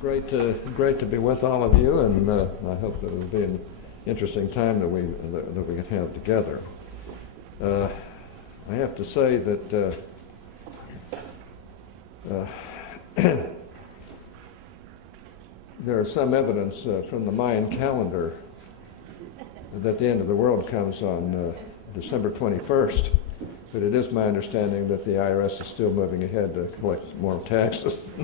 great to be with all of you, and I hope that it'll be an interesting time that we can have together. I have to say that there is some evidence from the Mayan calendar that the end of the world comes on December 21st. But it is my understanding that the IRS is still moving ahead to collect more taxes.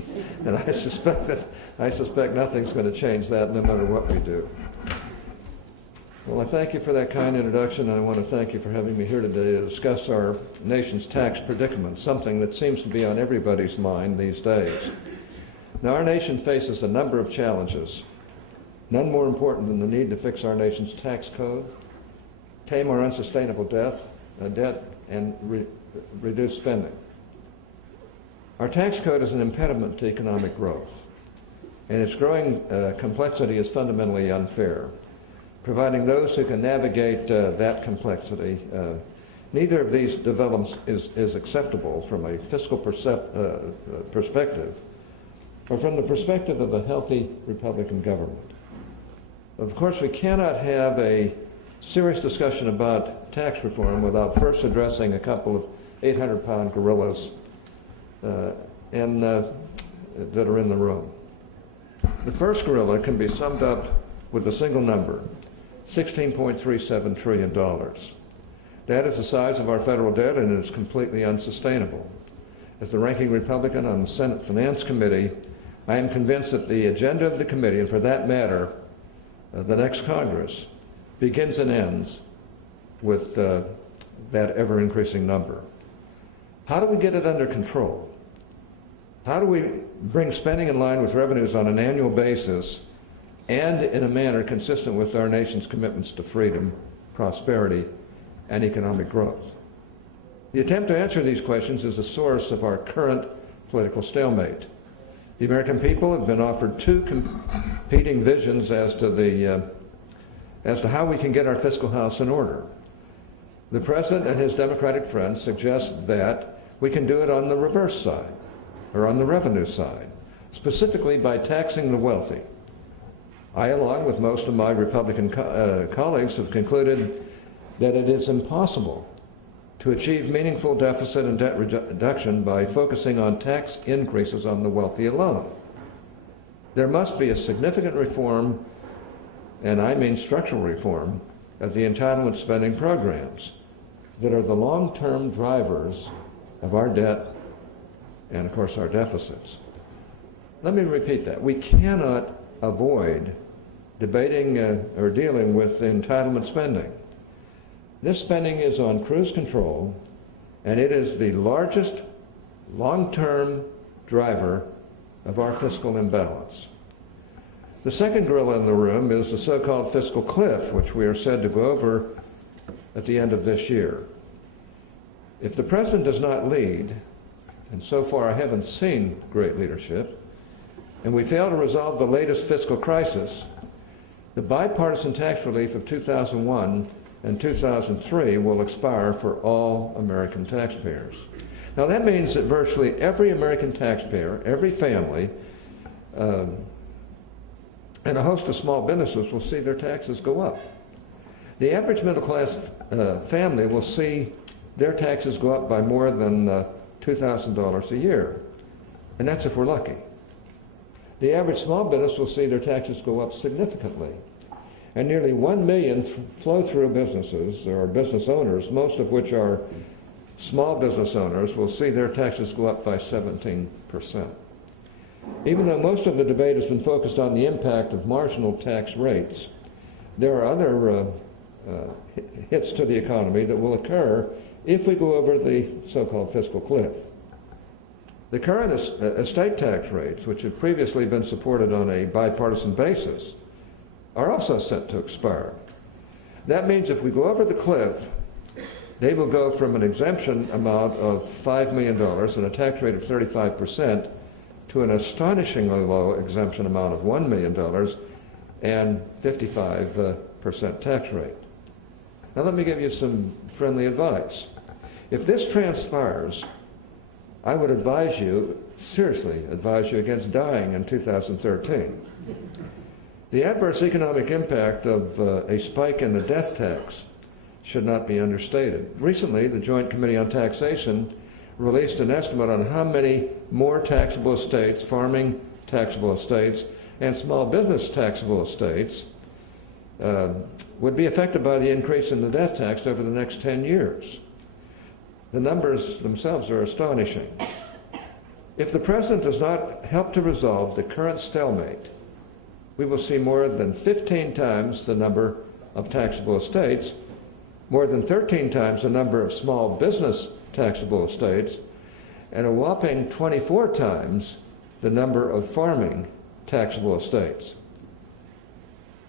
And I suspect nothing's going to change that no matter what we do. Well, I thank you for that kind introduction, and I want to thank you for having me here today to discuss our nation's tax predicament, something that seems to be on everybody's mind these days. Now, our nation faces a number of challenges, none more important than the need to fix our nation's tax code, tame our unsustainable debt, and reduce spending. Our tax code is an impediment to economic growth, and its growing complexity is fundamentally unfair. Providing those who can navigate that complexity, neither of these developments is acceptable from a fiscal perspective or from the perspective of a healthy Republican government. Of course, we cannot have a serious discussion about tax reform without first addressing a couple of 800-pound gorillas that are in the room. The first gorilla can be summed up with a single number, $16.37 trillion. That is the size of our federal debt, and it is completely unsustainable. As the ranking Republican on the Senate Finance Committee, I am convinced that the agenda of the committee, and for that matter, the next Congress, begins and ends with that ever-increasing number. How do we get it under control? How do we bring spending in line with revenues on an annual basis and in a manner consistent with our nation's commitments to freedom, prosperity, and economic growth? The attempt to answer these questions is the source of our current political stalemate. The American people have been offered two competing visions as to how we can get our fiscal house in order. The President and his Democratic friends suggest that we can do it on the reverse side, or on the revenue side, specifically by taxing the wealthy. I, along with most of my Republican colleagues, have concluded that it is impossible to achieve meaningful deficit and debt reduction by focusing on tax increases on the wealthy alone. There must be a significant reform, and I mean structural reform, of the entitlement spending programs that are the long-term drivers of our debt and, of course, our deficits. Let me repeat that. We cannot avoid debating or dealing with entitlement spending. This spending is on cruise control, and it is the largest long-term driver of our fiscal imbalance. The second gorilla in the room is the so-called fiscal cliff, which we are said to go over at the end of this year. If the President does not lead, and so far I haven't seen great leadership, and we fail to resolve the latest fiscal crisis, the bipartisan tax relief of 2001 and 2003 will expire for all American taxpayers. Now that means that virtually every American taxpayer, every family, and a host of small businesses will see their taxes go up. The average middle-class family will see their taxes go up by more than $2,000 a year, and that's if we're lucky. The average small business will see their taxes go up significantly, and nearly 1 million flow-through businesses, or business owners, most of which are small business owners, will see their taxes go up by 17%. Even though most of the debate has been focused on the impact of marginal tax rates, there are other hits to the economy that will occur if we go over the so-called fiscal cliff. The current estate tax rates, which have previously been supported on a bipartisan basis, are also set to expire. That means if we go over the cliff, they will go from an exemption amount of $5 million and a tax rate of 35% to an astonishingly low exemption amount of $1 million and 55% tax rate. Now let me give you some friendly advice. If this transpires, I would advise you seriously advise you against dying in 2013. The adverse economic impact of a spike in the death tax should not be understated. Recently, the Joint Committee on Taxation released an estimate on how many more taxable estates, farming taxable estates, and small business taxable estates would be affected by the increase in the death tax over the next 10 years. The numbers themselves are astonishing. If the President does not help to resolve the current stalemate, we will see more than 15 times the number of taxable estates, more than 13 times the number of small business taxable estates, and a whopping 24 times the number of farming taxable estates.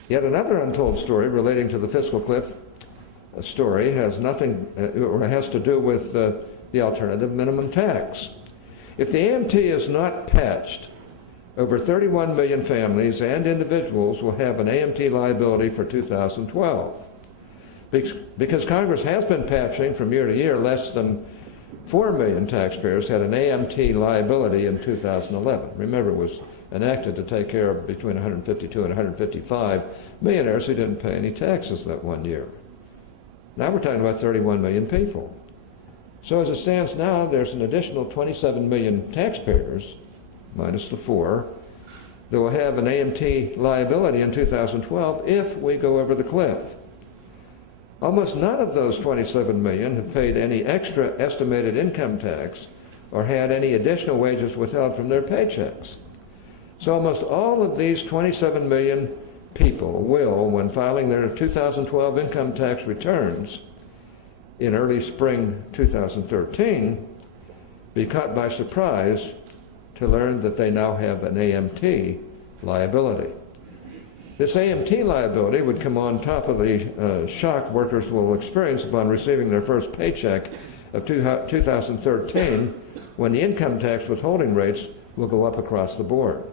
Yet another untold story relating to the fiscal cliff story has to do with the alternative minimum tax. If the AMT is not patched, over 31 million families and individuals will have an AMT liability for 2012. Because Congress has been patching from year to year, less than 4 million taxpayers had an AMT liability in 2011. Remember, it was enacted to take care of between 152 and 155 millionaires who didn't pay any taxes that one year. Now we're talking about 31 million people. So as it stands now, there's an additional 27 million taxpayers, minus the 4, that will have an AMT liability in 2012 if we go over the cliff. Almost none of those 27 million have paid any extra estimated income tax or had any additional wages withheld from their paychecks. So almost all of these 27 million people will, when filing their 2012 income tax returns in early spring 2013, be caught by surprise to learn that they now have an AMT liability. This AMT liability would come on top of the shock workers will experience upon receiving their first paycheck of 2013, when the income tax withholding rates will go up across the board.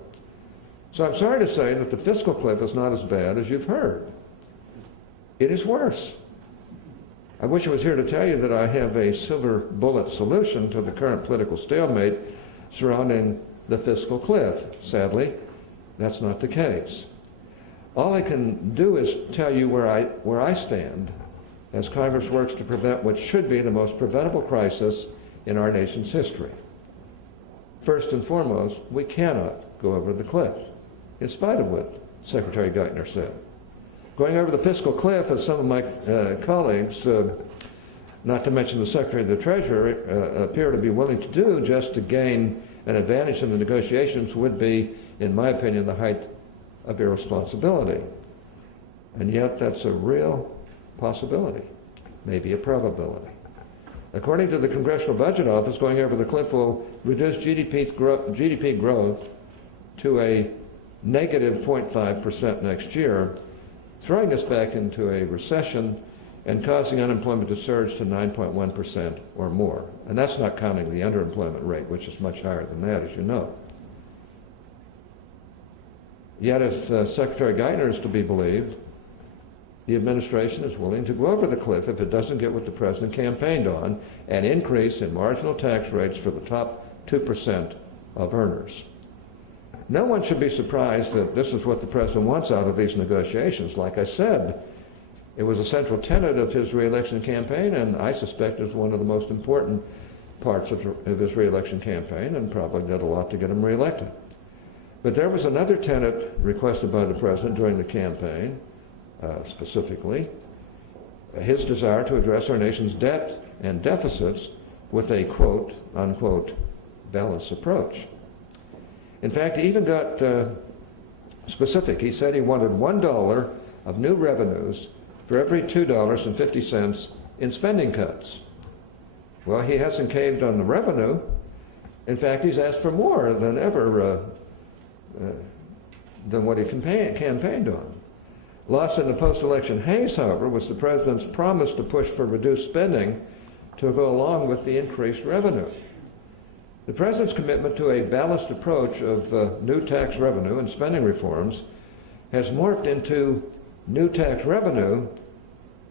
So I'm sorry to say that the fiscal cliff is not as bad as you've heard. It is worse. I wish I was here to tell you that I have a silver bullet solution to the current political stalemate surrounding the fiscal cliff. Sadly, that's not the case. All I can do is tell you where I stand as Congress works to prevent what should be the most preventable crisis in our nation's history. First and foremost, we cannot go over the cliff, in spite of what Secretary Geithner said. Going over the fiscal cliff, as some of my colleagues, not to mention the Secretary of the Treasury, appear to be willing to do just to gain an advantage in the negotiations, would be, in my opinion, the height of irresponsibility. And yet that's a real possibility, maybe a probability. According to the Congressional Budget Office, going over the cliff will reduce GDP growth to a negative 0.5% next year, throwing us back into a recession and causing unemployment to surge to 9.1% or more. And that's not counting the underemployment rate, which is much higher than that, as you know. Yet if Secretary Geithner is to be believed, the administration is willing to go over the cliff if it doesn't get what the President campaigned on, an increase in marginal tax rates for the top 2% of earners. No one should be surprised that this is what the President wants out of these negotiations. Like I said, it was a central tenet of his re-election campaign, and I suspect is one of the most important parts of his re-election campaign, and probably did a lot to get him re-elected. But there was another tenet requested by the President during the campaign, specifically, his desire to address our nation's debt and deficits with a quote, unquote, balanced approach. In fact, he even got specific. He said he wanted $1 of new revenues for every $2.50 in spending cuts. Well, he hasn't caved on the revenue. In fact, he's asked for more than ever than what he campaigned on. Lost in the post-election haze, however, was the President's promise to push for reduced spending to go along with the increased revenue. The President's commitment to a balanced approach of new tax revenue and spending reforms has morphed into new tax revenue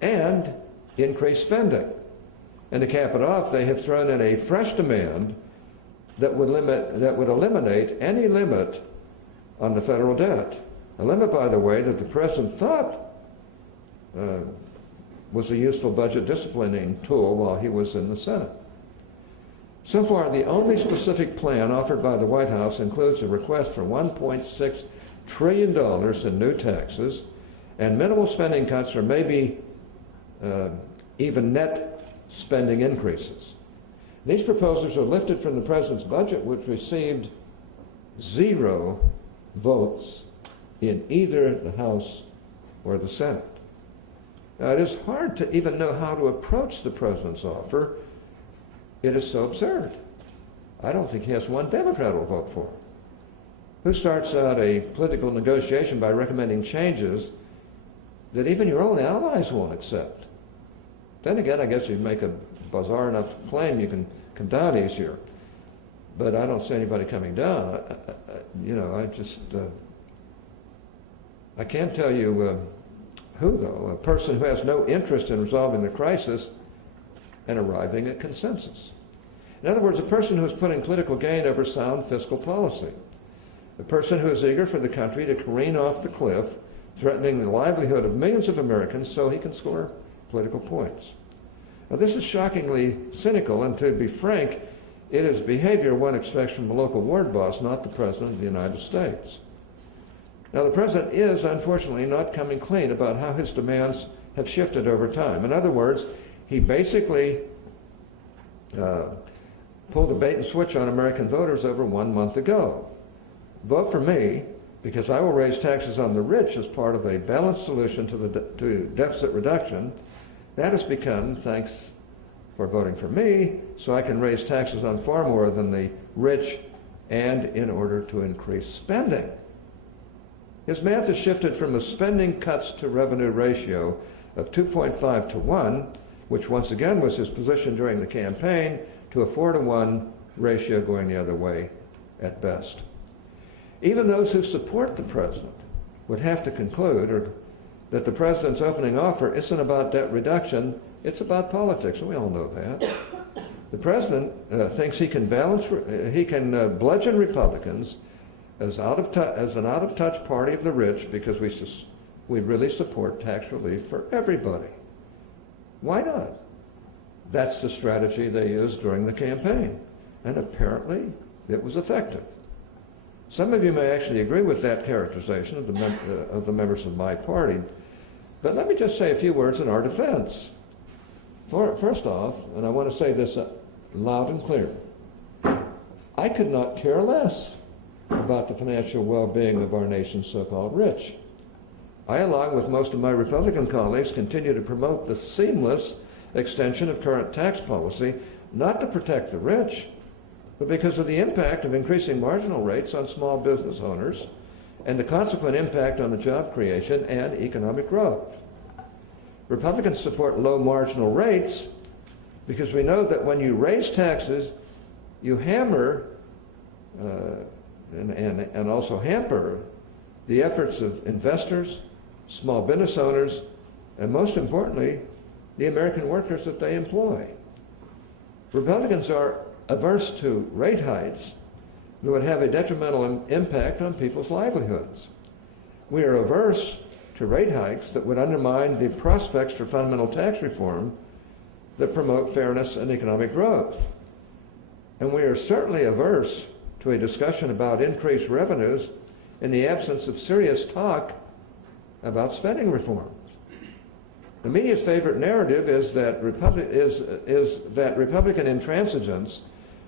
and increased spending. And to cap it off, they have thrown in a fresh demand that would eliminate any limit on the federal debt. A limit, by the way, that the President thought was a useful budget disciplining tool while he was in the Senate. So far, the only specific plan offered by the White House includes a request for $1.6 trillion in new taxes and minimal spending cuts or maybe even net spending increases. These proposals are lifted from the President's budget, which received 0 votes in either the House or the Senate. Now, it is hard to even know how to approach the President's offer. It is so absurd. I don't think he has one Democrat will vote for it. Who starts out a political negotiation by recommending changes that even your own allies won't accept? Then again, I guess you'd make a bizarre enough claim you can come down easier. But I don't see anybody coming down. I can't tell you who, though. A person who has no interest in resolving the crisis and arriving at consensus. In other words, a person who is putting political gain over sound fiscal policy. A person who is eager for the country to careen off the cliff, threatening the livelihood of millions of Americans so he can score political points. Now, this is shockingly cynical, and to be frank, it is behavior one expects from a local ward boss, not the President of the United States. Now, the President is, unfortunately, not coming clean about how his demands have shifted over time. In other words, he basically pulled a bait and switch on American voters over 1 month ago. Vote for me, because I will raise taxes on the rich as part of a balanced solution to deficit reduction. That has become, thanks for voting for me, so I can raise taxes on far more than the rich and in order to increase spending. His math has shifted from a spending cuts to revenue ratio of 2.5 to 1, which once again was his position during the campaign, to a 4 to 1 ratio going the other way at best. Even those who support the President would have to conclude that the President's opening offer isn't about debt reduction, it's about politics, and we all know that. The President thinks he can bludgeon Republicans as an out-of-touch party of the rich because we really support tax relief for everybody. Why not? That's the strategy they used during the campaign, and apparently it was effective. Some of you may actually agree with that characterization of the members of my party, but let me just say a few words in our defense. First off, and I want to say this loud and clear, I could not care less about the financial well-being of our nation's so-called rich. I, along with most of my Republican colleagues, continue to promote the seamless extension of current tax policy, not to protect the rich, but because of the impact of increasing marginal rates on small business owners and the consequent impact on the job creation and economic growth. Republicans support low marginal rates because we know that when you raise taxes, you hammer and also hamper the efforts of investors, small business owners, and most importantly, the American workers that they employ. Republicans are averse to rate hikes that would have a detrimental impact on people's livelihoods. We are averse to rate hikes that would undermine the prospects for fundamental tax reform that promote fairness and economic growth. And we are certainly averse to a discussion about increased revenues in the absence of serious talk about spending reforms. The media's favorite narrative is that Republican intransigence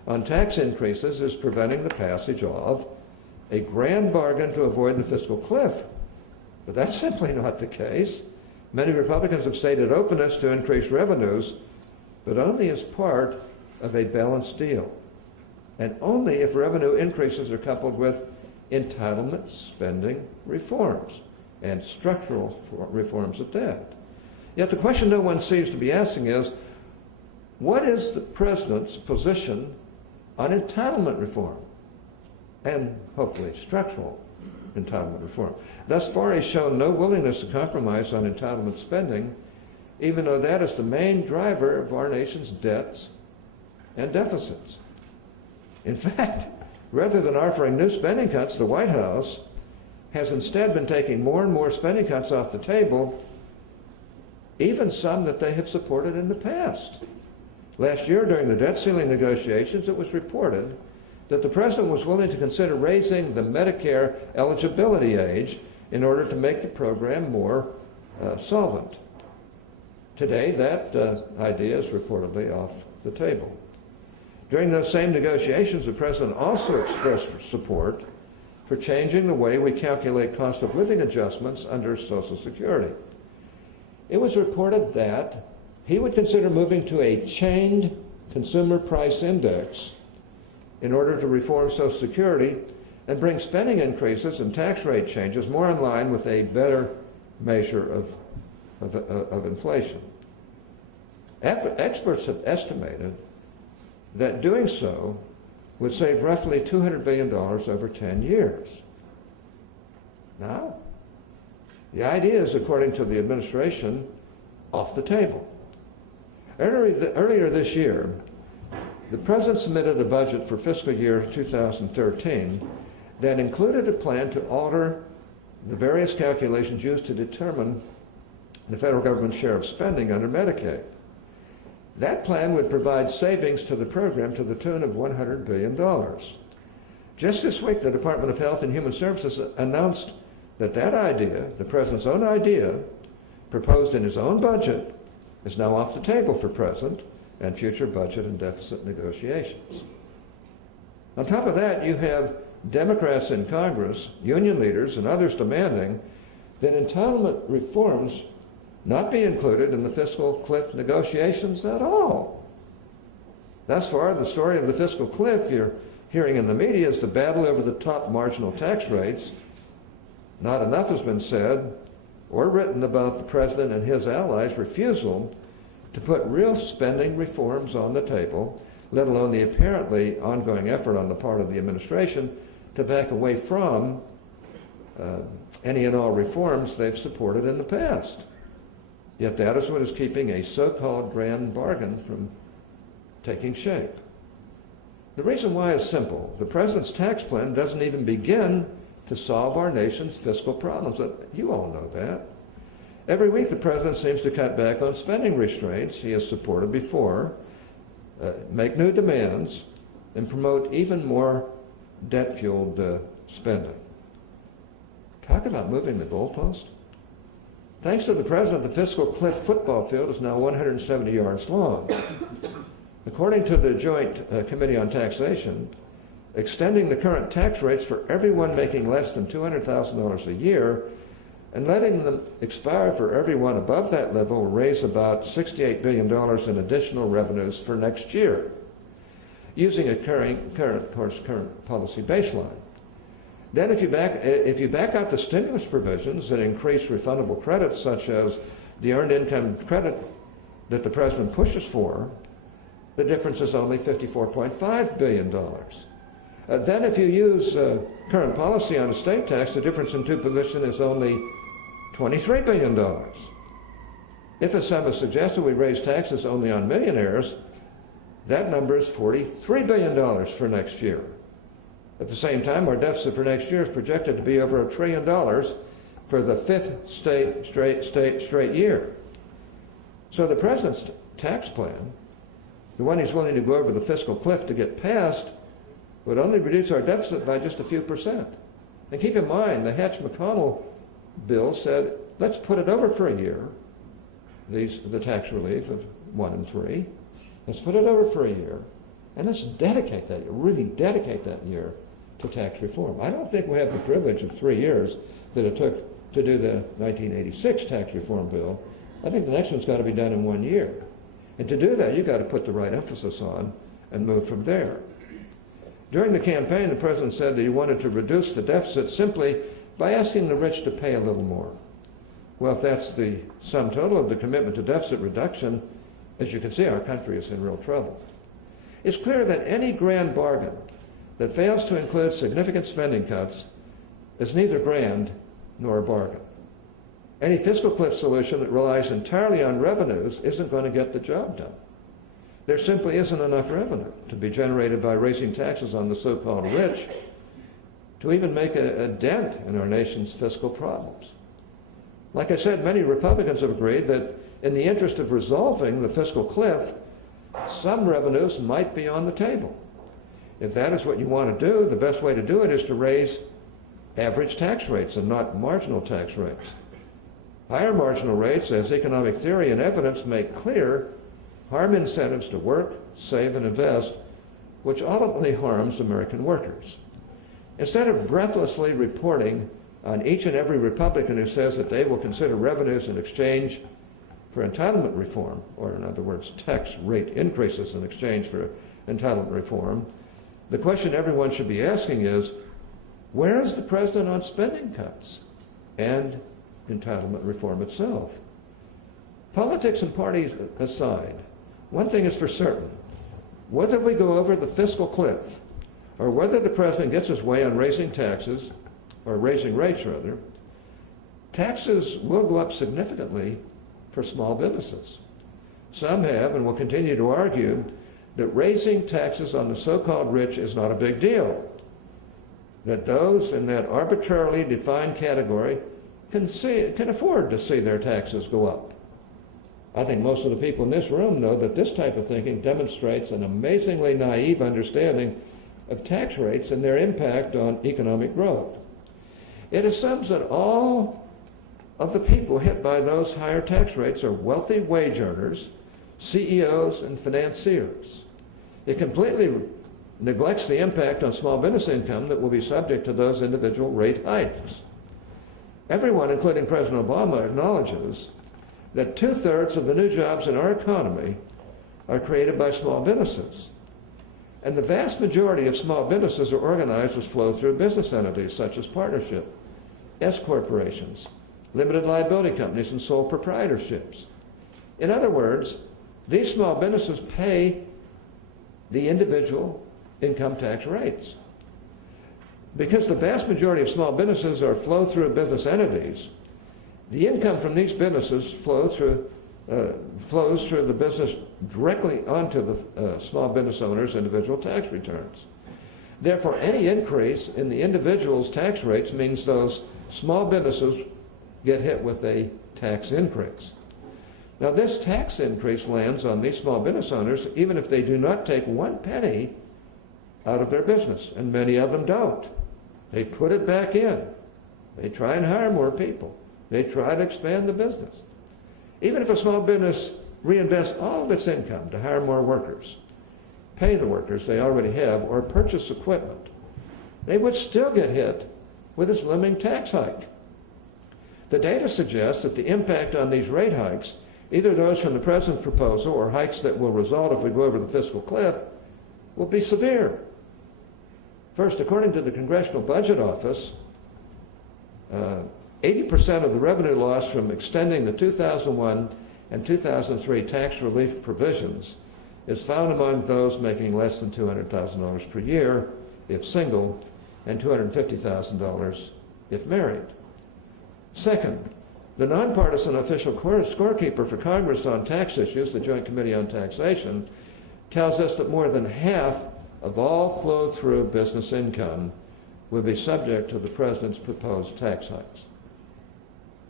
on tax increases is preventing the passage of a grand bargain to avoid the fiscal cliff. But that's simply not the case. Many Republicans have stated openness to increase revenues, but only as part of a balanced deal, and only if revenue increases are coupled with entitlement spending reforms and structural reforms at that. Yet the question no one seems to be asking is, what is the President's position on entitlement reform and hopefully structural entitlement reform? Thus far, he's shown no willingness to compromise on entitlement spending, even though that is the main driver of our nation's debts and deficits. In fact, rather than offering new spending cuts, the White House has instead been taking more and more spending cuts off the table, even some that they have supported in the past. Last year, during the debt ceiling negotiations, it was reported that the president was willing to consider raising the Medicare eligibility age in order to make the program more solvent. Today, that idea is reportedly off the table. During those same negotiations, the president also expressed support for changing the way we calculate cost of living adjustments under Social Security. It was reported that he would consider moving to a chained consumer price index in order to reform Social Security and bring spending increases and tax rate changes more in line with a better measure of inflation. Experts have estimated that doing so would save roughly $200 billion over 10 years. Now, the idea is, according to the administration, off the table. Earlier this year, the president submitted a budget for fiscal year 2013 that included a plan to alter the various calculations used to determine the federal government's share of spending under Medicaid. That plan would provide savings to the program to the tune of $100 billion. Just this week, the Department of Health and Human Services announced that that idea, the president's own idea, proposed in his own budget, is now off the table for present and future budget and deficit negotiations. On top of that, you have Democrats in Congress, union leaders, and others demanding that entitlement reforms not be included in the fiscal cliff negotiations at all. Thus far, the story of the fiscal cliff you're hearing in the media is the battle over the top marginal tax rates. Not enough has been said or written about the president and his allies' refusal to put real spending reforms on the table, let alone the apparently ongoing effort on the part of the administration to back away from any and all reforms they've supported in the past. Yet that is what is keeping a so-called grand bargain from taking shape. The reason why is simple. The president's tax plan doesn't even begin to solve our nation's fiscal problems. You all know that. Every week the president seems to cut back on spending restraints he has supported before, make new demands, and promote even more debt-fueled spending. Talk about moving the goalpost. Thanks to the president, the fiscal cliff football field is now 170 yards long. According to the Joint Committee on Taxation, extending the current tax rates for everyone making less than $200,000 a year and letting them expire for everyone above that level will raise about $68 billion in additional revenues for next year, using a current policy baseline. Then if you back out the stimulus provisions that increase refundable credits, such as the earned income credit that the president pushes for, the difference is only $54.5 billion. Then if you use current policy on estate tax, the difference in two positions is only $23 billion. If, as some have suggested, we raise taxes only on millionaires, that number is $43 billion for next year. At the same time, our deficit for next year is projected to be over $1 trillion for the fifth straight year. So the president's tax plan, the one he's willing to go over the fiscal cliff to get passed, would only reduce our deficit by just a few percent. And keep in mind, the Hatch-McConnell bill said, let's put it over for a year, the tax relief of 1 and 3. Let's put it over for a year, and let's dedicate that year, really dedicate that year to tax reform. I don't think we have the privilege of 3 years that it took to do the 1986 tax reform bill. I think the next one's got to be done in 1 year. And to do that, you've got to put the right emphasis on and move from there. During the campaign, the president said that he wanted to reduce the deficit simply by asking the rich to pay a little more. Well, if that's the sum total of the commitment to deficit reduction, as you can see, our country is in real trouble. It's clear that any grand bargain that fails to include significant spending cuts is neither grand nor a bargain. Any fiscal cliff solution that relies entirely on revenues isn't going to get the job done. There simply isn't enough revenue to be generated by raising taxes on the so-called rich to even make a dent in our nation's fiscal problems. Like I said, many Republicans have agreed that in the interest of resolving the fiscal cliff, some revenues might be on the table. If that is what you want to do, the best way to do it is to raise average tax rates and not marginal tax rates. Higher marginal rates, as economic theory and evidence make clear, harm incentives to work, save, and invest, which ultimately harms American workers. Instead of breathlessly reporting on each and every Republican who says that they will consider revenues in exchange for entitlement reform, or in other words, tax rate increases in exchange for entitlement reform, the question everyone should be asking is, where is the president on spending cuts and entitlement reform itself? Politics and parties aside, one thing is for certain. Whether we go over the fiscal cliff or whether the president gets his way on raising taxes, or raising rates rather, taxes will go up significantly for small businesses. Some have and will continue to argue that raising taxes on the so-called rich is not a big deal, that those in that arbitrarily defined category can afford to see their taxes go up. I think most of the people in this room know that this type of thinking demonstrates an amazingly naive understanding of tax rates and their impact on economic growth. It assumes that all of the people hit by those higher tax rates are wealthy wage earners, CEOs, and financiers. It completely neglects the impact on small business income that will be subject to those individual rate hikes. Everyone, including President Obama, acknowledges that 2/3 of the new jobs in our economy are created by small businesses. And the vast majority of small businesses are organized as flow-through business entities such as partnership, S corporations, limited liability companies, and sole proprietorships. In other words, these small businesses pay the individual income tax rates. Because the vast majority of small businesses are flow-through business entities, the income from these businesses flows through the business directly onto the small business owner's individual tax returns. Therefore, any increase in the individual's tax rates means those small businesses get hit with a tax increase. Now, this tax increase lands on these small business owners even if they do not take 1 penny out of their business, and many of them don't. They put it back in. They try and hire more people. They try to expand the business. Even if a small business reinvests all of its income to hire more workers, pay the workers they already have, or purchase equipment, they would still get hit with this limiting tax hike. The data suggests that the impact on these rate hikes, either those from the president's proposal or hikes that will result if we go over the fiscal cliff, will be severe. First, according to the Congressional Budget Office, 80% of the revenue loss from extending the 2001 and 2003 tax relief provisions is found among those making less than $200,000 per year if single, and $250,000 if married. Second, the nonpartisan official scorekeeper for Congress on tax issues, the Joint Committee on Taxation, tells us that more than half of all flow-through business income will be subject to the president's proposed tax hikes.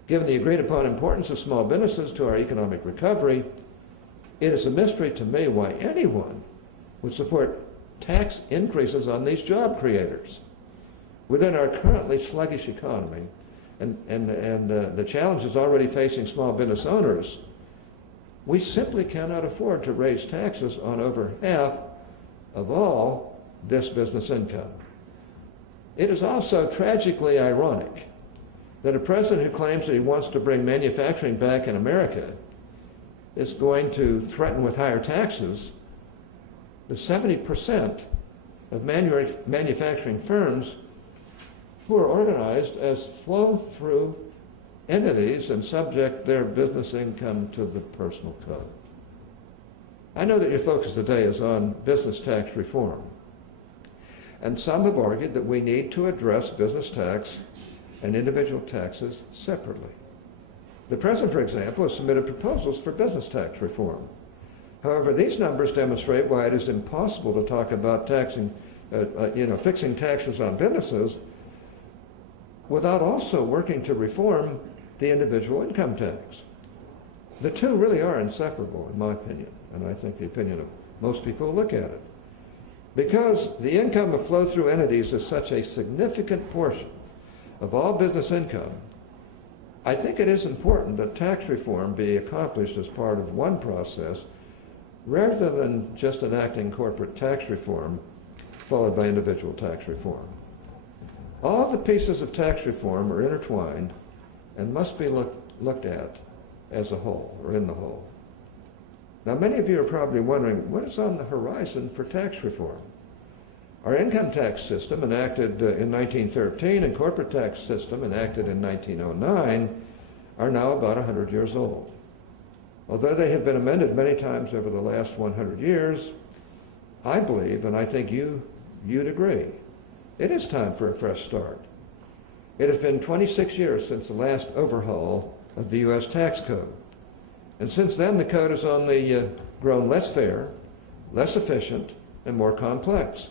Given the agreed-upon importance of small businesses to our economic recovery, it is a mystery to me why anyone would support tax increases on these job creators. Within our currently sluggish economy and the challenges already facing small business owners, we simply cannot afford to raise taxes on over half of all this business income. It is also tragically ironic that a president who claims that he wants to bring manufacturing back in America is going to threaten with higher taxes the 70% of manufacturing firms who are organized as flow-through entities and subject their business income to the personal code. I know that your focus today is on business tax reform, and some have argued that we need to address business tax and individual taxes separately. The president, for example, has submitted proposals for business tax reform. However, these numbers demonstrate why it is impossible to talk about fixing taxes on businesses without also working to reform the individual income tax. The two really are inseparable, in my opinion, and I think the opinion of most people who look at it. Because the income of flow-through entities is such a significant portion of all business income, I think it is important that tax reform be accomplished as part of one process rather than just enacting corporate tax reform followed by individual tax reform. All the pieces of tax reform are intertwined and must be looked at as a whole, or in the whole. Now, many of you are probably wondering, what is on the horizon for tax reform? Our income tax system, enacted in 1913, and corporate tax system, enacted in 1909, are now about 100 years old. Although they have been amended many times over the last 100 years, I believe, and I think you'd agree, it is time for a fresh start. It has been 26 years since the last overhaul of the U.S. tax code. And since then, the code has only grown less fair, less efficient, and more complex.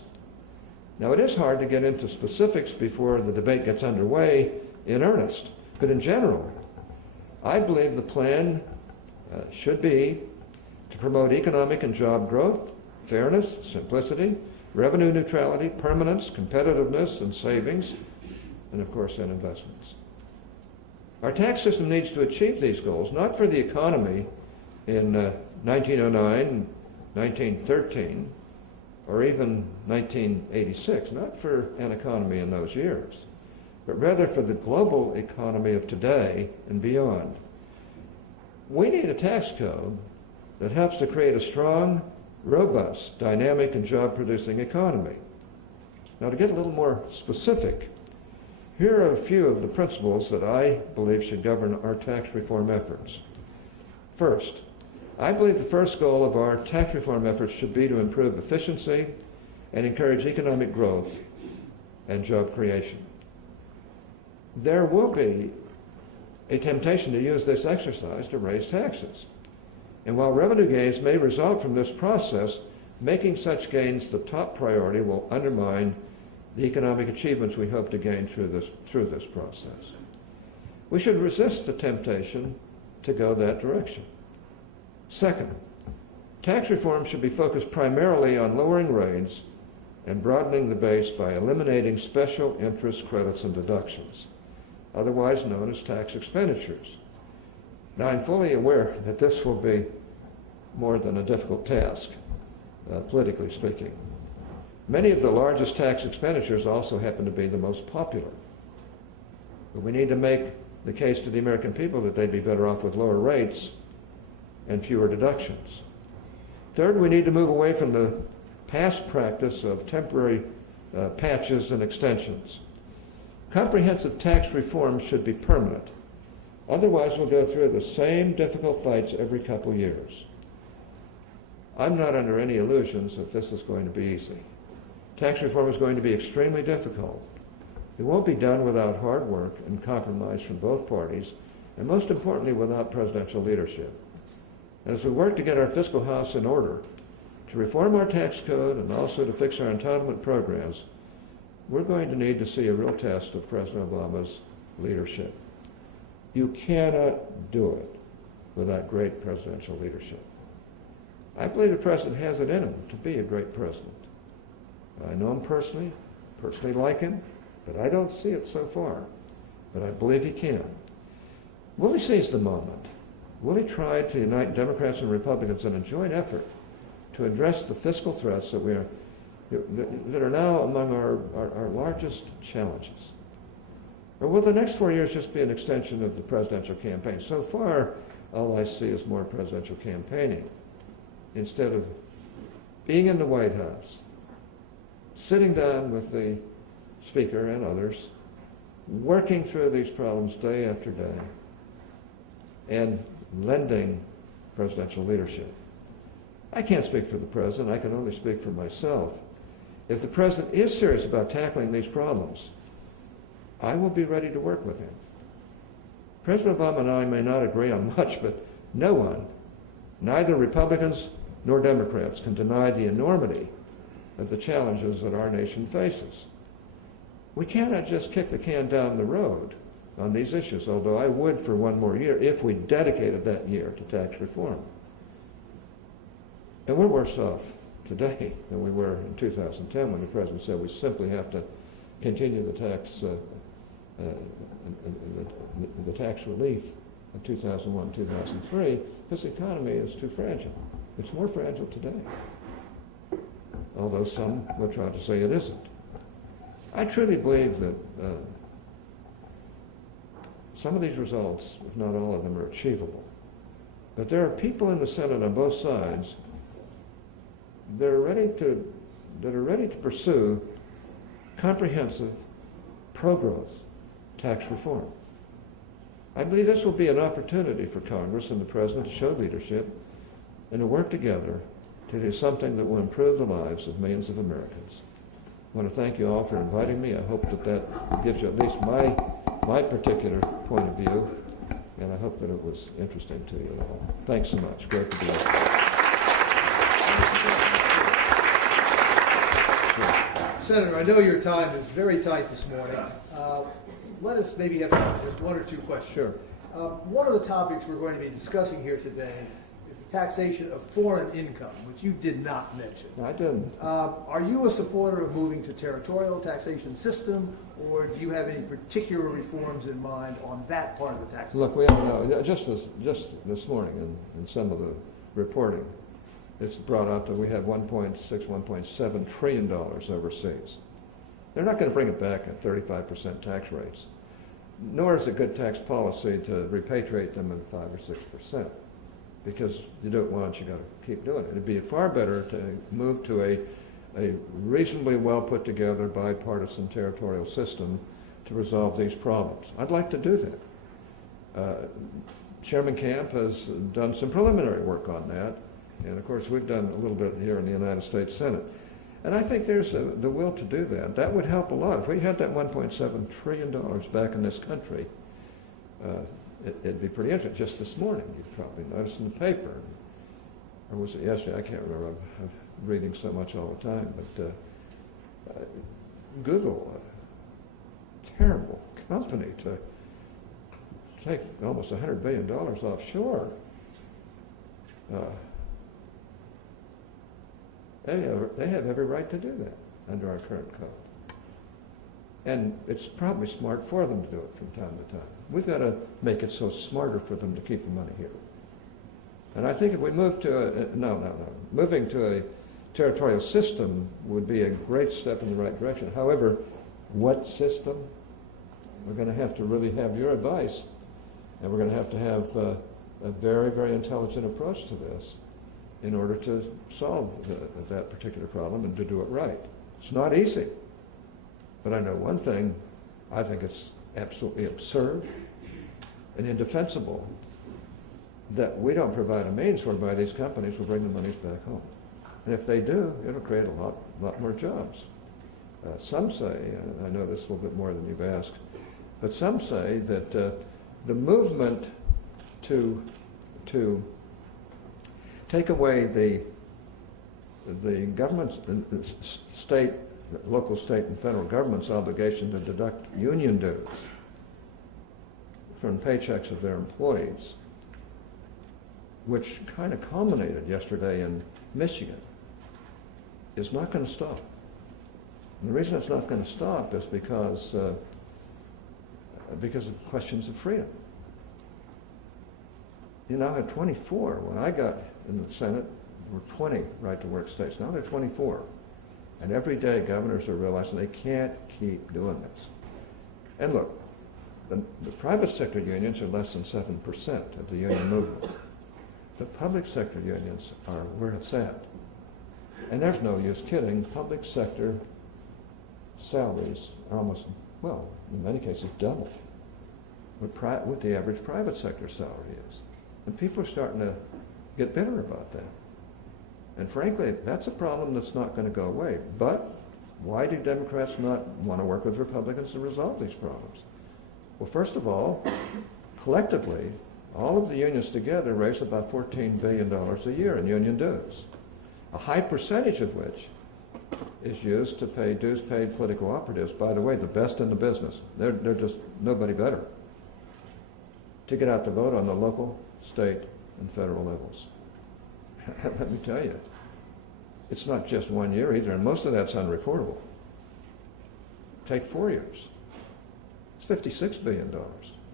Now, it is hard to get into specifics before the debate gets underway in earnest, but in general, I believe the plan should be to promote economic and job growth, fairness, simplicity, revenue neutrality, permanence, competitiveness, and savings, and of course, then investments. Our tax system needs to achieve these goals, not for the economy in 1909, 1913, or even 1986, not for an economy in those years, but rather for the global economy of today and beyond. We need a tax code that helps to create a strong, robust, dynamic, and job-producing economy. Now, to get a little more specific, here are a few of the principles that I believe should govern our tax reform efforts. First, I believe the first goal of our tax reform efforts should be to improve efficiency and encourage economic growth and job creation. There will be a temptation to use this exercise to raise taxes. And while revenue gains may result from this process, making such gains the top priority will undermine the economic achievements we hope to gain through this process. We should resist the temptation to go that direction. Second, tax reform should be focused primarily on lowering rates and broadening the base by eliminating special interest credits and deductions, otherwise known as tax expenditures. Now, I'm fully aware that this will be more than a difficult task, politically speaking. Many of the largest tax expenditures also happen to be the most popular. But we need to make the case to the American people that they'd be better off with lower rates and fewer deductions. Third, we need to move away from the past practice of temporary patches and extensions. Comprehensive tax reform should be permanent. Otherwise, we'll go through the same difficult fights every couple years. I'm not under any illusions that this is going to be easy. Tax reform is going to be extremely difficult. It won't be done without hard work and compromise from both parties, and most importantly, without presidential leadership. As we work to get our fiscal house in order, to reform our tax code and also to fix our entitlement programs, we're going to need to see a real test of President Obama's leadership. You cannot do it without great presidential leadership. I believe the president has it in him to be a great president. I know him personally like him, but I don't see it so far. But I believe he can. Will he seize the moment? Will he try to unite Democrats and Republicans in a joint effort to address the fiscal threats that are now among our largest challenges? Or will the next 4 years just be an extension of the presidential campaign? So far, all I see is more presidential campaigning. Instead of being in the White House, sitting down with the Speaker and others, working through these problems day after day, and lending presidential leadership. I can't speak for the president. I can only speak for myself. If the president is serious about tackling these problems, I will be ready to work with him. President Obama and I may not agree on much, but no one, neither Republicans nor Democrats can deny the enormity of the challenges that our nation faces. We cannot just kick the can down the road on these issues, although I would for one more year if we dedicated that year to tax reform. And we're worse off today than we were in 2010 when the President said we simply have to continue the tax relief of 2001, 2003, because the economy is too fragile. It's more fragile today, although some will try to say it isn't. I truly believe that some of these results, if not all of them, are achievable. But there are people in the Senate on both sides that are ready to pursue comprehensive, pro-growth tax reform. I believe this will be an opportunity for Congress and the President to show leadership and to work together to do something that will improve the lives of millions of Americans. I want to thank you all for inviting me. I hope that gives you at least my particular point of view, and I hope that it was interesting to you all. Thanks so much. Great to be here. Senator, I know your time is very tight this morning. Let us maybe have just one or two questions. Sure. One of the topics we're going to be discussing here today is the taxation of foreign income, which you did not mention. I didn't. Are you a supporter of moving to territorial taxation system, or do you have any particular reforms in mind on that part of the tax? Look, we all know, just this morning in some of the reporting, it's brought out that we have $1.6, $1.7 trillion overseas. They're not going to bring it back at 35% tax rates, nor is it good tax policy to repatriate them at 5 or 6%, because you do it once, you got to keep doing it. It'd be far better to move to a reasonably well put together bipartisan territorial system to resolve these problems. I'd like to do that. Chairman Camp has done some preliminary work on that, and of course we've done a little bit here in the United States Senate. And I think there's the will to do that. That would help a lot. If we had that $1.7 trillion back in this country, it'd be pretty interesting. Just this morning, you probably noticed in the paper, or was it yesterday? I can't remember. I'm reading so much all the time. But Google, a terrible company to take almost $100 billion offshore. They have every right to do that under our current code. And it's probably smart for them to do it from time to time. We've got to make it so smarter for them to keep the money here. And I think if we move to moving to a territorial system would be a great step in the right direction. However, what system? We're going to have to really have your advice, and we're going to have a very, very intelligent approach to this in order to solve that particular problem and to do it right. It's not easy, but I know one thing: I think it's absolutely absurd and indefensible that we don't provide a means whereby these companies will bring the monies back home. And if they do, it'll create a lot more jobs. Some say, and I know this a little bit more than you've asked, but some say that the movement to take away the government's, local, state, and federal government's obligation to deduct union dues from paychecks of their employees, which kind of culminated yesterday in Michigan, is not going to stop. And the reason it's not going to stop is because of questions of freedom. You know, at 24, when I got in the Senate, there were 20 right-to-work states. Now there are 24. And every day governors are realizing they can't keep doing this. And look, the private sector unions are less than 7% of the union movement. The public sector unions are where it's at. And there's no use kidding. Public sector salaries are almost, well, in many cases double what the average private sector salary is. And people are starting to get bitter about that. And frankly, that's a problem that's not going to go away. But why do Democrats not want to work with Republicans to resolve these problems? Well, first of all, collectively, All of the unions together raise about $14 billion a year in union dues, a high percentage of which is used to pay dues paid political operatives, by the way, the best in the business. They're just nobody better, to get out to vote on the local, state, and federal levels. Let me tell you, it's not just 1 year either, and most of that's unreportable. Take 4 years. It's $56 billion.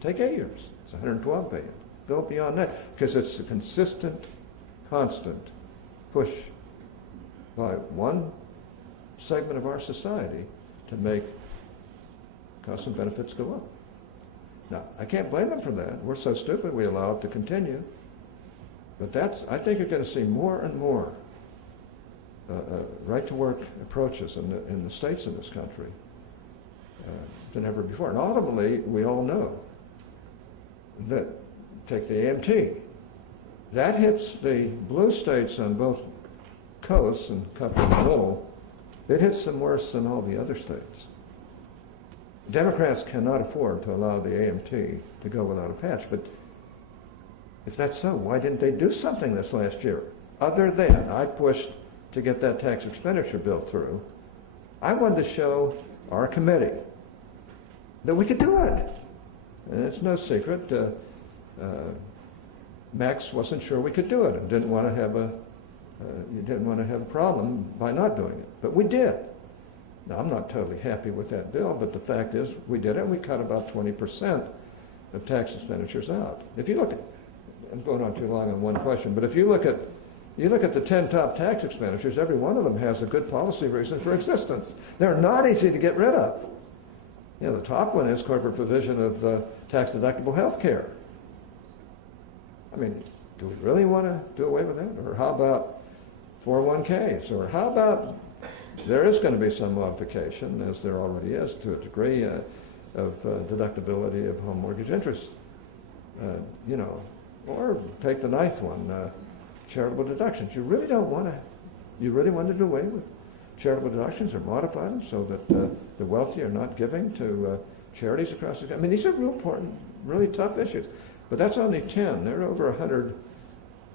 Take 8 years. It's $112 billion. Go beyond that, because it's a consistent, constant push by one segment of our society to make costs and benefits go up. Now, I can't blame them for that. We're so stupid we allow it to continue. But I think you're going to see more and more right-to-work approaches in the states in this country than ever before. And ultimately, we all know that, take the AMT, that hits the blue states on both coasts and a couple in the middle. It hits them worse than all the other states. Democrats cannot afford to allow the AMT to go without a patch, but if that's so, why didn't they do something this last year? Other than, I pushed to get that tax expenditure bill through. I wanted to show our committee that we could do it. And it's no secret, Max wasn't sure we could do it and didn't want to have a problem by not doing it. But we did. Now, I'm not totally happy with that bill, but the fact is we did it, and we cut about 20% of tax expenditures out. If you look at, I'm going on too long on one question, but if you look at the 10 top tax expenditures, every one of them has a good policy reason for existence. They're not easy to get rid of. You know, the top one is corporate provision of tax-deductible health care. I mean, do we really want to do away with that? Or how about 401ks? Or how about, there is going to be some modification, as there already is to a degree, of deductibility of home mortgage interest. You know, or take the ninth one, charitable deductions. You really want to do away with charitable deductions or modify them so that the wealthy are not giving to charities across the country. I mean, these are real important, really tough issues. But that's only 10. There are over 100,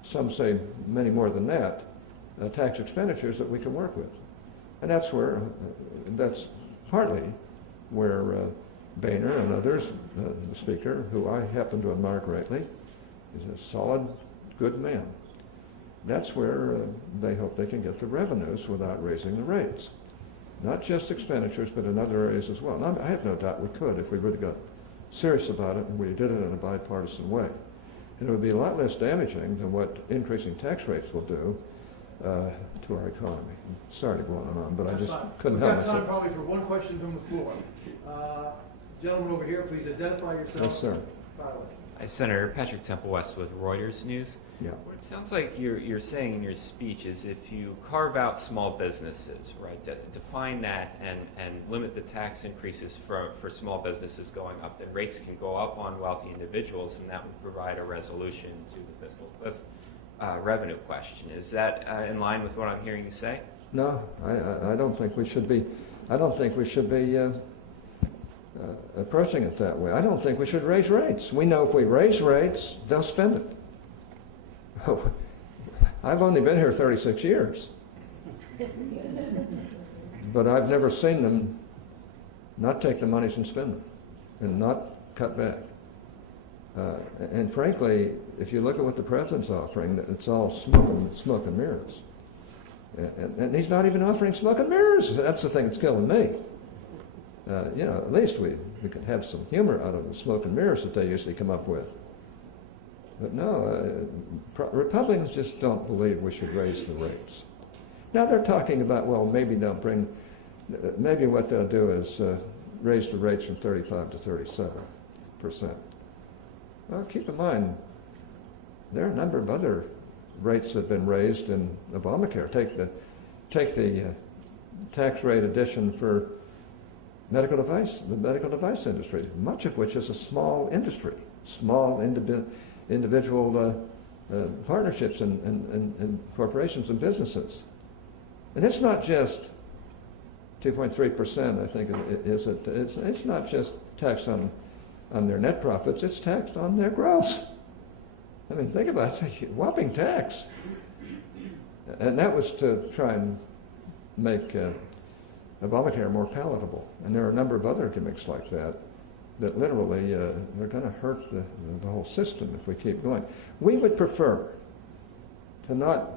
some say many more than that, tax expenditures that we can work with. And that's partly where Boehner and others, the speaker, who I happen to admire greatly, is a solid, good man. That's where they hope they can get the revenues without raising the rates. Not just expenditures, but in other areas as well. And I have no doubt we could if we really got serious about it and we did it in a bipartisan way. And it would be a lot less damaging than what increasing tax rates will do to our economy. Sorry to go on and on, but I just couldn't help myself. We've got time probably for one question from the floor. Gentleman over here, please identify yourself. Yes, sir. Hi, Senator Patrick Temple West with Reuters News. Yeah. What it sounds like you're saying in your speech is if you carve out small businesses, right, define that and limit the tax increases for small businesses going up, then rates can go up on wealthy individuals, and that would provide a resolution to the fiscal cliff revenue question. Is that in line with what I'm hearing you say? No, I don't think we should be. I don't think we should be approaching it that way. I don't think we should raise rates. We know if we raise rates, they'll spend it. Oh, I've only been here 36 years, but I've never seen them not take the monies and spend them and not cut back. And frankly, if you look at what the president's offering, it's all smoke and mirrors. And he's not even offering smoke and mirrors. That's the thing that's killing me. You know, at least we could have some humor out of the smoke and mirrors that they usually come up with. But no, Republicans just don't believe we should raise the rates. Now they're talking about, well, maybe what they'll do is raise the rates from 35 to 37%. Well, keep in mind, there are a number of other rates that have been raised in Obamacare. Take the tax rate addition for the medical device industry, much of which is a small industry, small individual partnerships and corporations and businesses. And it's not just 2.3%, I think it is. It's not just taxed on their net profits, it's taxed on their gross. I mean, think about it, it's a whopping tax. And that was to try and make Obamacare more palatable. And there are a number of other gimmicks like that that literally are going to hurt the whole system if we keep going. We would prefer to not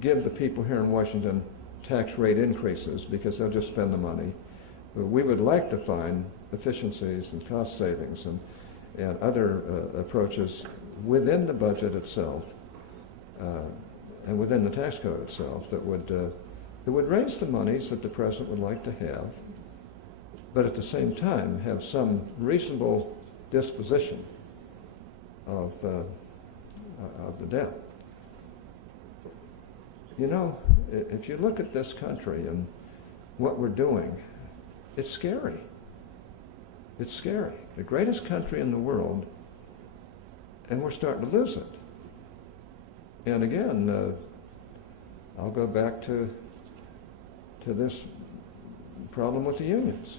give the people here in Washington tax rate increases because they'll just spend the money. But we would like to find efficiencies and cost savings and other approaches within the budget itself and within the tax code itself that would raise the monies that the president would like to have, but at the same time have some reasonable disposition of the debt. You know, if you look at this country and what we're doing, it's scary. It's scary. The greatest country in the world, and we're starting to lose it. And again, I'll go back to this problem with the unions.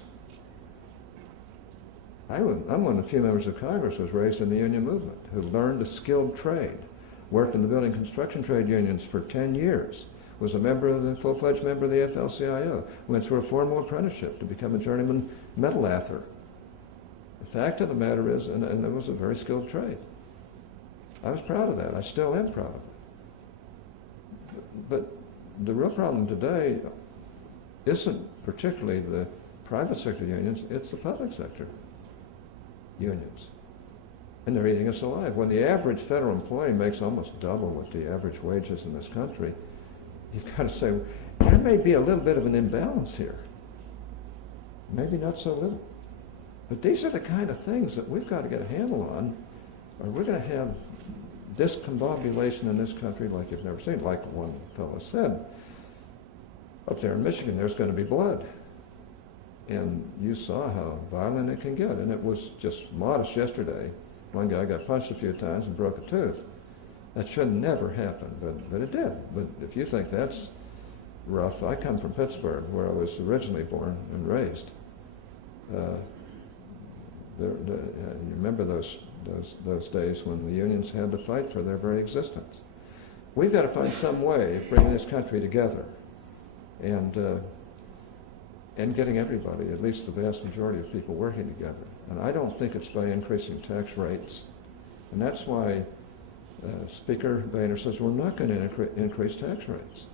I'm one of the few members of Congress who was raised in the union movement, who learned a skilled trade, worked in the building construction trade unions for 10 years, was a full-fledged member of the AFL-CIO, went through a formal apprenticeship to become a journeyman metal lather. The fact of the matter is, and it was a very skilled trade. I was proud of that. I still am proud of it. But the real problem today isn't particularly the private sector unions, it's the public sector unions. And they're eating us alive. When the average federal employee makes almost double what the average wages in this country, you've got to say, there may be a little bit of an imbalance here. Maybe not so little. But these are the kind of things that we've got to get a handle on, or we're going to have discombobulation in this country like you've never seen. Like one fellow said, up there in Michigan, there's going to be blood. And you saw how violent it can get. And it was just modest yesterday. One guy got punched a few times and broke a tooth. That should never happen, but it did. But if you think that's rough, I come from Pittsburgh, where I was originally born and raised. You remember those days when the unions had to fight for their very existence. We've got to find some way of bringing this country together and getting everybody, at least the vast majority of people, working together. And I don't think it's by increasing tax rates. And that's why Speaker Boehner says we're not going to increase tax rates.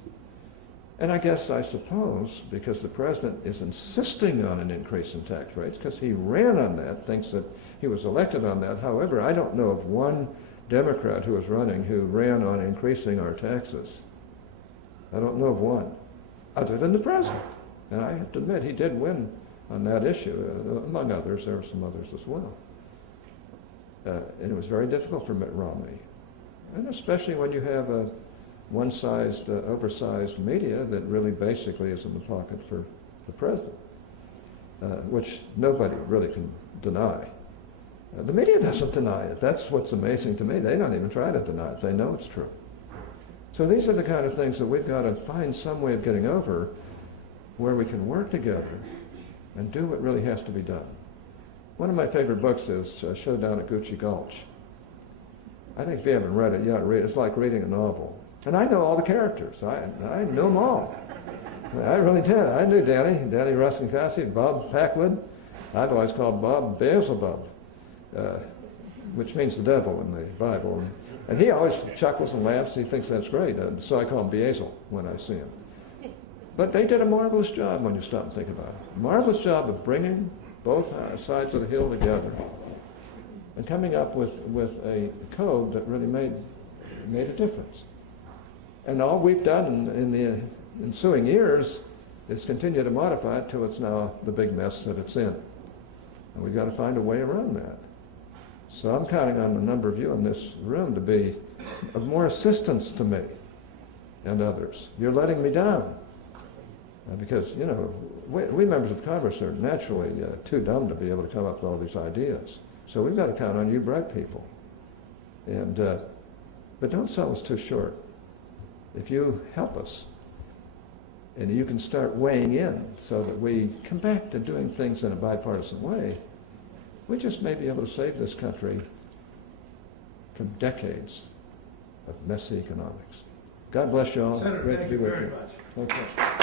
And I suppose, because the president is insisting on an increase in tax rates, because he ran on that, thinks that he was elected on that. However, I don't know of one Democrat who was running who ran on increasing our taxes. I don't know of one, other than the president. And I have to admit, he did win on that issue. Among others, there were some others as well. And it was very difficult for Mitt Romney. And especially when you have a one-sized, oversized media that really basically is in the pocket for the president, which nobody really can deny. The media doesn't deny it. That's what's amazing to me. They don't even try to deny it. They know it's true. So these are the kind of things that we've got to find some way of getting over where we can work together and do what really has to be done. One of my favorite books is Showdown at Gucci Gulch. I think if you haven't read it, you ought to read it. It's like reading a novel. And I know all the characters. I know them all. I really did. I knew Danny Rostenkowski, Bob Packwood. I've always called Bob Beelzebub, which means the devil in the Bible. And he always chuckles and laughs. He thinks that's great. So I call him Beelzebub when I see him. But they did a marvelous job when you stop and think about it. Marvelous job of bringing both sides of the hill together and coming up with a code that really made a difference. And all we've done in the ensuing years is continue to modify it till it's now the big mess that it's in. And we've got to find a way around that. So I'm counting on a number of you in this room to be of more assistance to me and others. You're letting me down. Because, you know, we members of Congress are naturally too dumb to be able to come up with all these ideas. So we've got to count on you bright people. And but don't sell us too short. If you help us, and you can start weighing in so that we come back to doing things in a bipartisan way, we just may be able to save this country from decades of messy economics. God bless you all. Senator, Great thank to you be with very you. much. Okay.